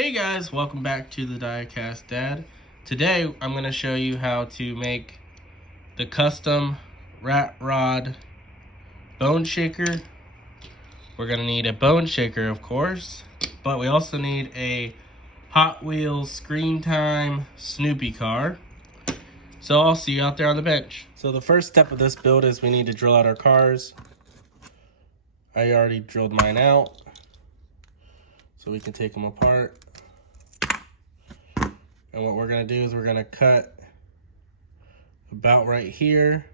Hey guys, welcome back to the Diecast Dad. Today I'm going to show you how to make the custom rat rod bone shaker. We're going to need a bone shaker, of course, but we also need a Hot Wheels Screen Time Snoopy car. So I'll see you out there on the bench. So the first step of this build is we need to drill out our cars. I already drilled mine out, so we can take them apart. And what we're going to do is we're going to cut about right here.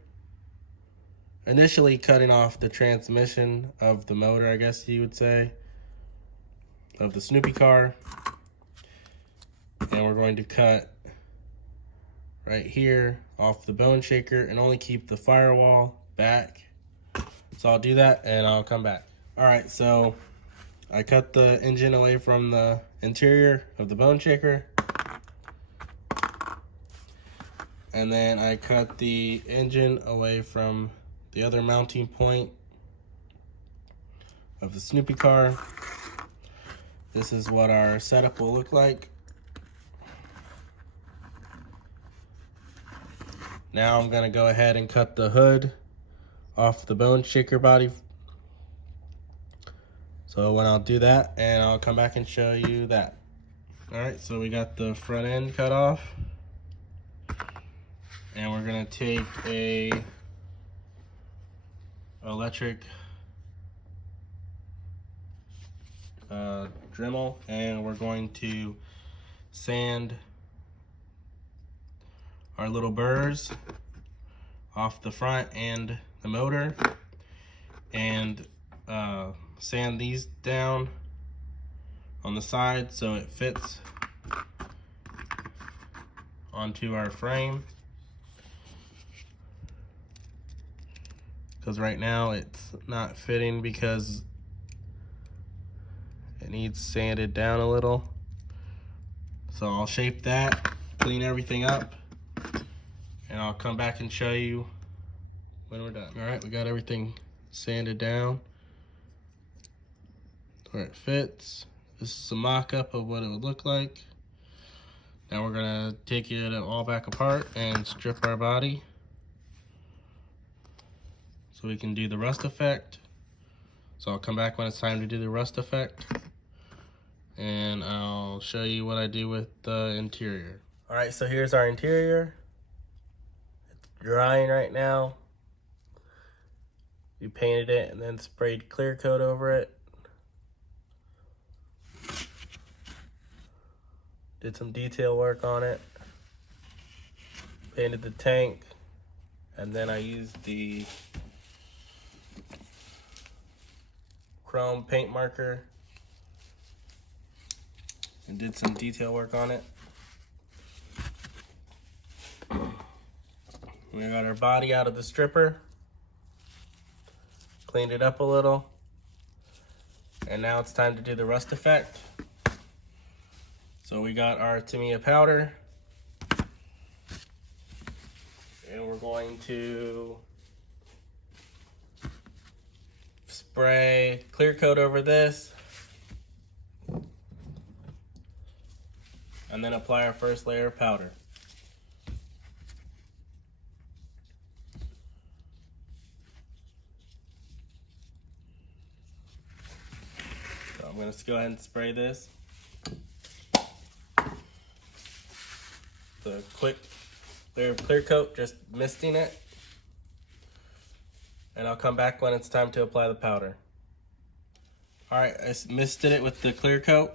Initially cutting off the transmission of the motor, I guess you would say, of the Snoopy car. And we're going to cut right here off the bone shaker and only keep the firewall back. So I'll do that and I'll come back. Alright, so I cut the engine away from the interior of the bone shaker. And then I cut the engine away from the other mounting point of the Snoopy car. This is what our setup will look like. Now I'm gonna go ahead and cut the hood off the bone shaker body. So when I'll do that, and I'll come back and show you that. All right, so we got the front end cut off. And we're gonna take a electric Dremel, and we're going to sand our little burrs off the front and the motor, and sand these down on the side so it fits onto our frame. Because right now it's not fitting because it needs sanded down a little. So I'll shape that, clean everything up, and I'll come back and show you when we're done. All right, we got everything sanded down where it fits. This is a mock-up of what it would look like. Now we're gonna take it all back apart and strip our body so we can do the rust effect. So I'll come back when it's time to do the rust effect, and I'll show you what I do with the interior. All right, so here's our interior. It's drying right now. We painted it and then sprayed clear coat over it. Did some detail work on it. Painted the tank, and then I used the chrome paint marker and did some detail work on it. We got our body out of the stripper, cleaned it up a little, and now it's time to do the rust effect. So we got our Tamiya powder, and we're going to spray clear coat over this, and then apply our first layer of powder. So I'm going to go ahead and spray this. The quick layer of clear coat, just misting it. And I'll come back when it's time to apply the powder. All right, I misted it with the clear coat.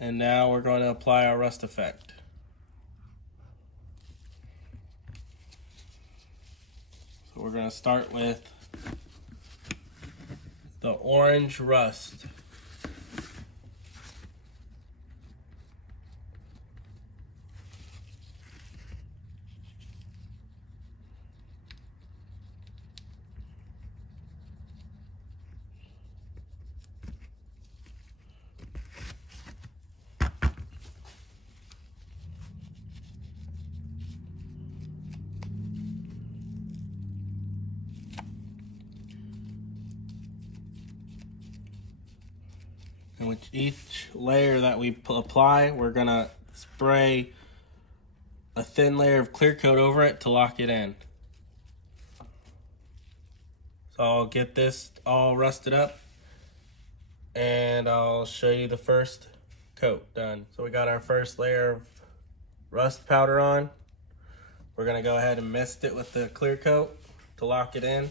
And now we're going to apply our rust effect. So we're going to start with the orange rust. And with each layer that we apply, we're gonna spray a thin layer of clear coat over it to lock it in. So I'll get this all rusted up and I'll show you the first coat done. So we got our first layer of rust powder on. We're gonna go ahead and mist it with the clear coat to lock it in.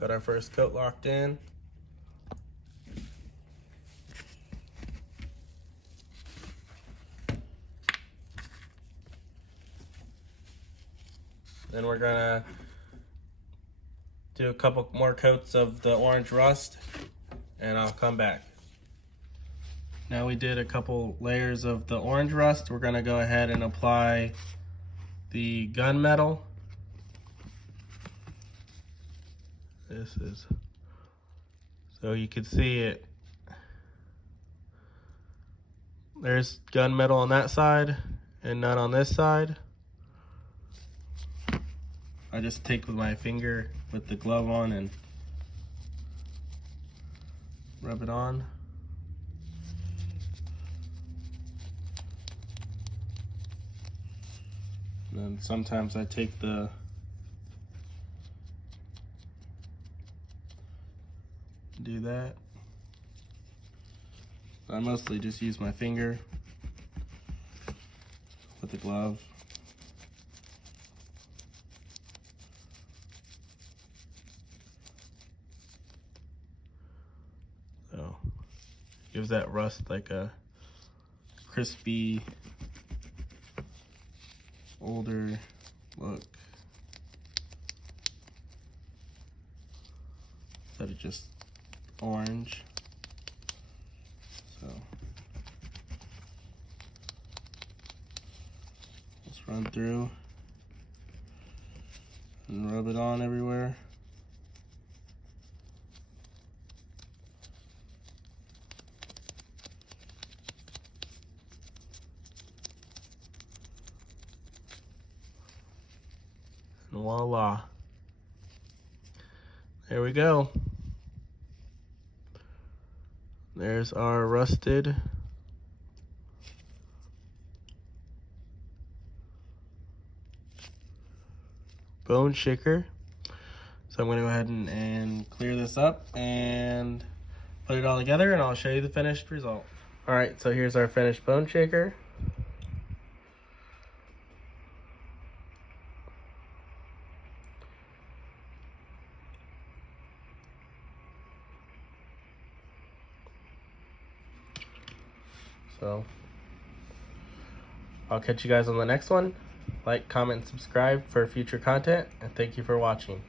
Got our first coat locked in. Then we're gonna do a couple more coats of the orange rust and I'll come back. Now we did a couple layers of the orange rust. We're gonna go ahead and apply the gunmetal. This is, so you can see it. There's gunmetal on that side and none on this side. I just take with my finger with the glove on and rub it on. And then sometimes I take do that. I mostly just use my finger with the glove. So gives that rust like a crispy, older look instead of just orange. So let's run through and rub it on everywhere. And voila, there we go. There's our rusted bone shaker. So I'm going to go ahead and clear this up and put it all together and I'll show you the finished result. Alright, so here's our finished bone shaker. So I'll catch you guys on the next one. Like, comment, and subscribe for future content, and thank you for watching.